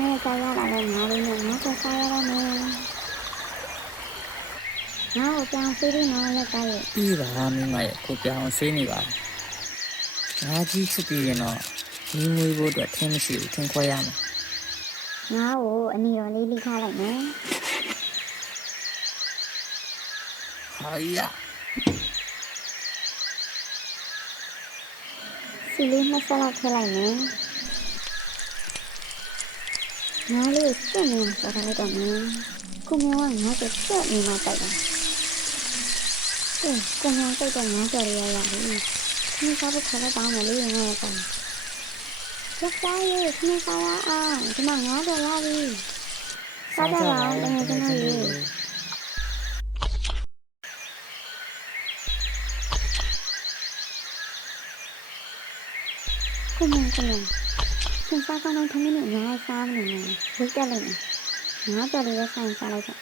ငါ့စားရလာတဲ့ငါလေးနဲ့ငါ့ကိုစားရတော့မယ်ငါ့ကိုပြောင်းစီးပြီးနော်လက်သားရဲ့ ပြီးပါမိမရဲ့ကိုပြောင်းဆေးနေပါငါကြီးချစ်ပြီးရင်တော့ညီမွေးဖို့အတွက်ထင်းမရှိဘူးထင်းခွဲရမယ် ငါ့ကိုအနီတော်လေးလိထားလိုက်မယ် ဟာရ စီလေးနှစ်ဆက်လောက်ထည့်လိုက်မယ်ငါလေးစွန့်နေပေါ်ထားလိုက်တော့မယ်ကိုမျိုးကငါ့ကိုစွန့်နေမှတိုက်တာကိုမျိုးစိတ်တော့ငါကြော်ရရပြီခင်းစားဖို့ခေါ်လိုက်ပါမယ်လေးငါရဲ့ကောင်ရက်စားရေးခင်းစားရအောင်ဒီမှာငါကြော်ရပြီစားကြပါဦးလည်းကျွန်တော်ရေကိုမျိုးခင်းစားကောင်းတဲ့ထမင်းနဲ့ငါစားမနေနဲ့ဝိတ်တက်လိုက်မယ်ငါကြော်လေးရဆိုင်စားလိုက်တော့